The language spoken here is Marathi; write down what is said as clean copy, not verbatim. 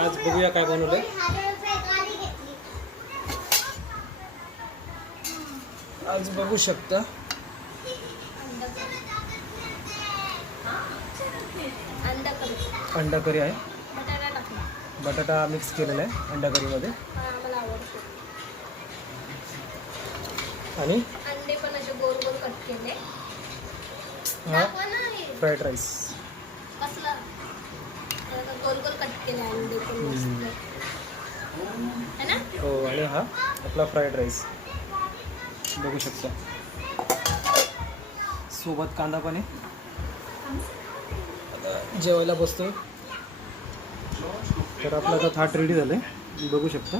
आज बघूया काय बनवलंय. आज बघू शकता अंडा करी आहे. बटाटा मिक्स केलेला आहे अंडा करीमध्ये. आणि अंडे पण असे गोल गोल कट केले. हा फ्राईड राईस. कसला गोल गोल कट केले अंडे पण मस्त है ना. हो आणि हा आपला फ्राईड राईस बघू शकता. सोबत कांदा पण आहे. आता जेवायला बसतोय. तर आपलं आता थाट रेडी झालं आहे बघू शकता.